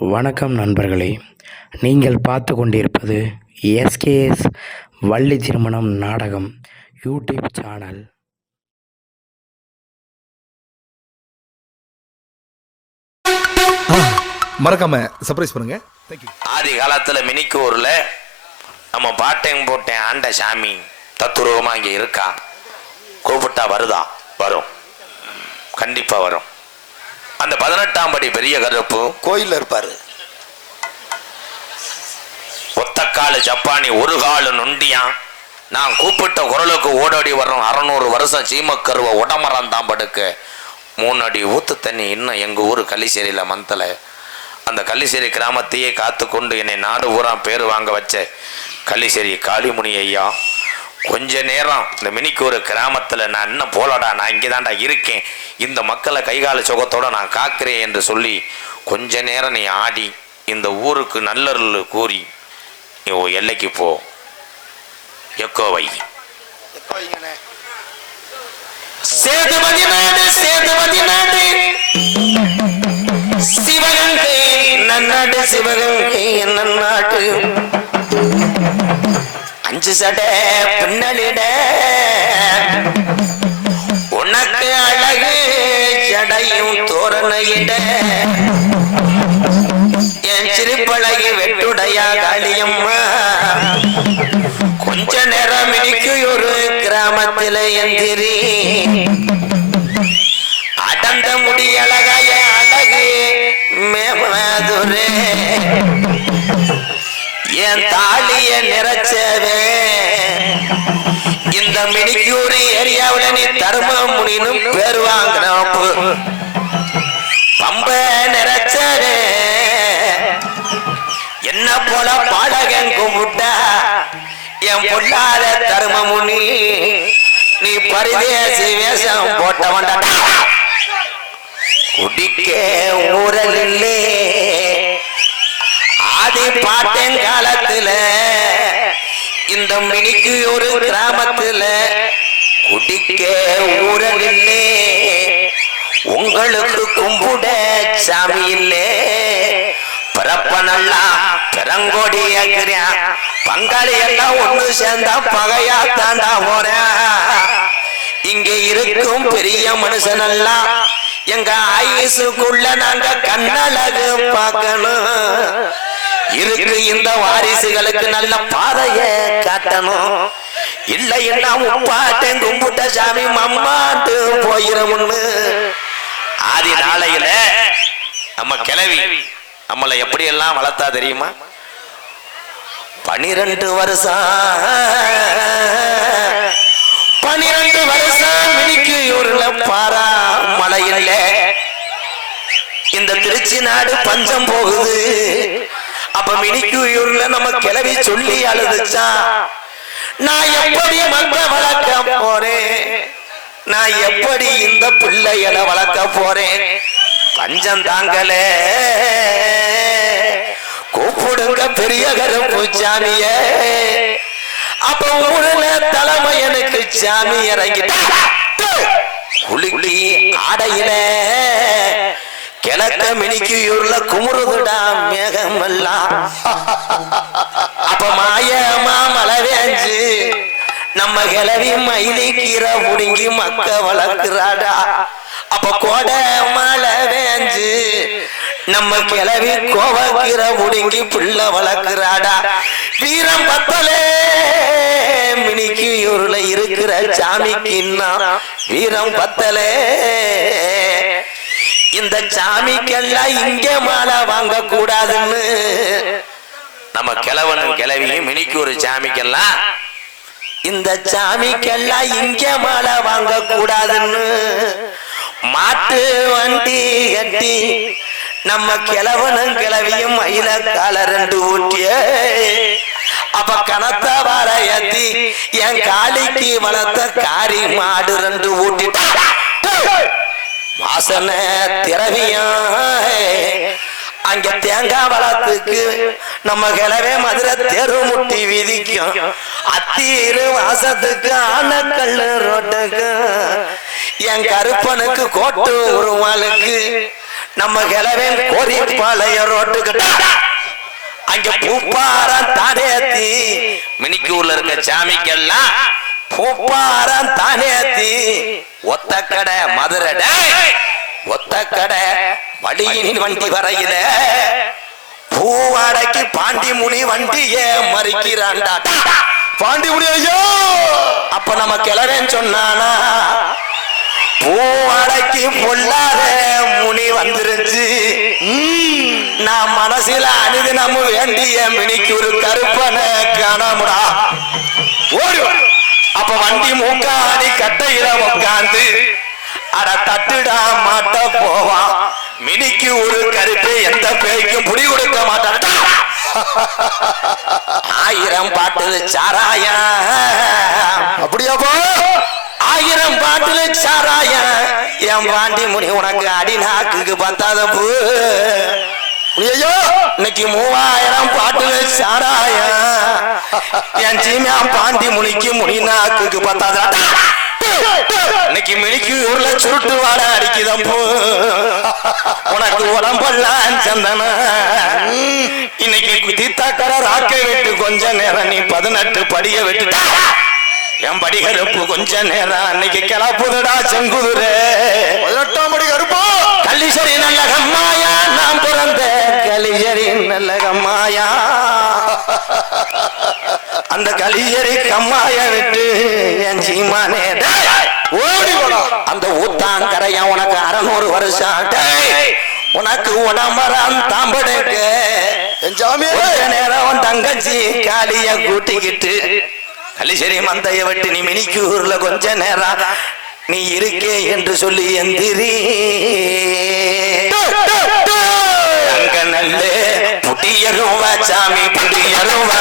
வணக்கம் நண்பர்களே, நீங்கள் பார்த்து கொண்டிருப்பது எஸ்கேஎஸ் வள்ளி திருமணம் நாடகம் யூடியூப் சேனல். மறக்காம சர்ப்ரைஸ் பண்ணுங்க. ஆதி காலத்தில் மினிக்கூரில் நம்ம பாட்டையும் போட்டேன் ஆண்ட சாமி தத்துருவமாக இங்கே இருக்கா. கூப்பிட்டா வருதா? வரும், கண்டிப்பாக வரும். அந்த 18ஆம் படி பெரிய கருப்பு கோயிலில் இருப்பார். ஒத்தக்காலு ஜப்பானி ஒரு காலு நொண்டியான். நான் கூப்பிட்ட குரலுக்கு ஓடோடி வர்றோம். 600 வருஷம் சீமக்கருவ உடமரம் தான் படுக்க 3 அடி ஊத்து தண்ணி இன்னும் எங்கள் ஊர் கள்ளிச்சேரியில் மந்தலை. அந்த கள்ளிச்சேரி கிராமத்தையே காத்து கொண்டு என்னை நாடு ஊரா பேர் வாங்க வச்ச கள்ளிச்சேரி காளிமுனி ஐயா, கொஞ்ச நேரம் இந்த மினிக்கூர் கிராமத்தில் நான் இன்னும் போலடா, நான் இங்கே தான்டா இருக்கேன், இந்த மக்களை கைகால சுகத்தோடு நான் காக்கிறேன் என்று சொல்லி கொஞ்ச நேரம் நீ ஆடி இந்த ஊருக்கு நல்லருள் கூறி எல்லைக்கு போ. எக்கோவை சேதுபதி நாடு, சேதுபதி நாடு, சிவகங்கை நன்னாடு, சிவகங்கை நன்னாடு. 5 சடை பின்னலிட உனக்கு அழகு சடையும் தோரணையிட என் சிறுபழகி வெட்டுடையா காளியம்மா. கொஞ்ச நேரம் இன்னைக்கு ஒரு கிராமத்தில் எந்திரி அடந்த முடி அழகாய அழகு மேமதுரே என் தாலிய நிறைச்சவே இந்த மினிக்கூர் ஏரியாவில் நீ தர்ம முனினும் பேர் வாங்கினப்பு பம்ப நிறைச்சவே என்ன போல பாடகன் கும்பிட்டா என் பொல்லாத தர்ம முனி நீ பரிதேசி வேஷம் போட்டவன்டா. குடிக்க ஊரலில்லே ஆதி பாட்டன் காலத்துல இந்த மினிக்கு ஒரு கிராமத்துல குடிக்க ஊரலில்லே உங்களுக்கு கும்பிட சாமி இல்லே. பிறப்பனெல்லாம் பெரங்கோடி பங்காளி எல்லாம் ஒண்ணு சேர்ந்தா பகையா தாண்டா போறேன். இங்க இருக்கும் பெரிய மனுஷனெல்லாம் எங்க ஆயுசுக்குள்ள நாங்க கண்ணழகு பார்க்கணும். இருக்கு இந்த வாரிசுகளுக்கு நல்ல பாதைய காட்டணும். இல்லைன்னா உப்பாட்டன் கும்பிட்ட சாமி மம்மாண்டு போயிரமுன்னு. ஆதி நாளையில நம்ம கிளவி நம்மளை எப்படியெல்லாம் வளர்த்தா தெரியுமா? 12 வருஷம் மினிக்கூர்ல பாரா மழை இல்ல. இந்த திருச்சி நாடு பஞ்சம் போகுது. அப்ப மினிக்கூர்ல நம்ம கிளவி சொல்லி அழுதுச்சா, நான் எப்படி மக்க வளர்க்க போறேன், நான் எப்படி இந்த பிள்ளைகளை வளர்க்க போறேன், பஞ்சம் தாங்கலே கூப்பிடுங்க பெரிய கருப்பு சாமிய. அப்ப ஊருல தலைமை எனக்கு சாமி இறங்கிட்ட குளிக்கி ஆடையில கிழக்க மினிக்கூர்ல குமுறுதுடா மேகமெல்லாம். அப்ப மாயமா மழை வேஞ்சு நம்ம கிளவி மயிலி கீரை புடுங்கி மக்க வளர்க்கிறாடா. அப்ப கோடை மழை வேஞ்சு நம்ம கிளவி கோவக்கீரை புடுங்கி புள்ள வளர்க்கிறாடா. வீரம் பத்தலே மினிக்கூர்ல இருக்கிற சாமிக்கு இன்னும் வீரம் பத்தலே. இந்த சாமிக்கெல்லாம் இங்க மாலை வாங்க கூடாதுன்னு நம்ம கிழவனும் கிளவியும் மினிக்கூர் சாமிக்கெல்லாம் இந்த சாமிக்கெல்லாம் இங்க மாலை வாங்க கூடாதுன்னு மாட்டு வண்டி கட்டி நம்ம கிழவனும் கிளவியும் மயில கால 2 ஊட்டிய. அப்ப கனத்த வார ஏத்தி என் காளிக்கு வளர்த்த காரி மாடு 2 ஊட்டிட்டா. வாசனை திரவியம் அங்க தேங்காய் வளத்துக்கு நம்ம கிளவே மதுரை தெரு முட்டி விதிக்கும். அத்தீரு வாசத்துக்கு ஆனக்கல்லு ரோட்டுக்கு என் கருப்பனுக்கு கோட்டு உருவாளுக்கு நம்ம கிழவன் கோரிப்பாளைய ரோட்டுக்கிட்ட அங்க பூப்பாரம் தானேத்தி மினிக்கூர்ல இருக்க சாமிக்கெல்லாம் பூப்பாரம் தானேத்தி ஒத்த கடை மதுரை ஒத்த கடை வழியின் வண்டி வரையில பூவாடைக்கு பாண்டி முனி வண்டியே மறிக்கிறான்டா. பாண்டி முனி ஐயோ, அப்ப நம்ம கிளறேன்னு சொன்னானா பூவாடைக்கு பொல்லாத முனி வந்துருச்சு. நான் மனசுல அணிது நம்ம வேண்டிய மினிக்கு ஒரு கருப்பனை காணாமுடா ஓடி. அப்ப வண்டி மூக்காடி கட்டையில உட்காந்து அட தட்டுடா மாட்ட போவான். மினிக்கு ஒரு கருப்பை எந்த பேய்க்கும் புடி கொடுக்க மாட்டான். 1000 பாட்டு சாராயா அப்படியாப்பா? 1000 பாட்டுல சாராயா என் பாண்டி முனி உனக்கு அடிநாக்கு பத்தாத பூ. ஐயோ, இன்னைக்கு 3000 பாட்டுல சாராயா என் சீமியா பாண்டி முனிக்கு முனிநாக்கு பத்தாத. இன்னைக்கு மினிக்கு ஊர்ல சுருட்டு வாட அடிக்குதப்போ உனக்கு உடம்பெல்லாம் சந்தன. இன்னைக்கு தீத்தாக்கர ராக்க விட்டு கொஞ்ச நேரம் நீ 18 படிய விட்டுட்டா என் படிகருப்பு கொஞ்ச நேரம் அன்னைக்கு கிளப்புதுடா செங்குதுரே. 18ஆம் படி கருப்பா. கள்ளிசரி நல்ல கம்மாயா நான் பிறந்த கலிசரி நல்ல கம்மாயா. அந்த கலிசரி கம்மாய விட்டு என் சீமானே ஓடி அந்த ஊத்தாங்கரையா உனக்கு 600 வருஷம் உனக்கு உடம்பரம் தாம்படுக்க நேரம் தங்கச்சி காலிய கூட்டிக்கிட்டு கலிசரி மந்தைய விட்டு நீ மினிக்கூர்ல கொஞ்ச நேரம் நீ இருக்கே என்று சொல்லி எந்திரி அங்க நல்ல புட்டியருவா சாமி புட்டியருவா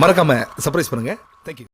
மறக்காம சர்ப்ரைஸ் பண்ணுங்க. தேங்க்யூ.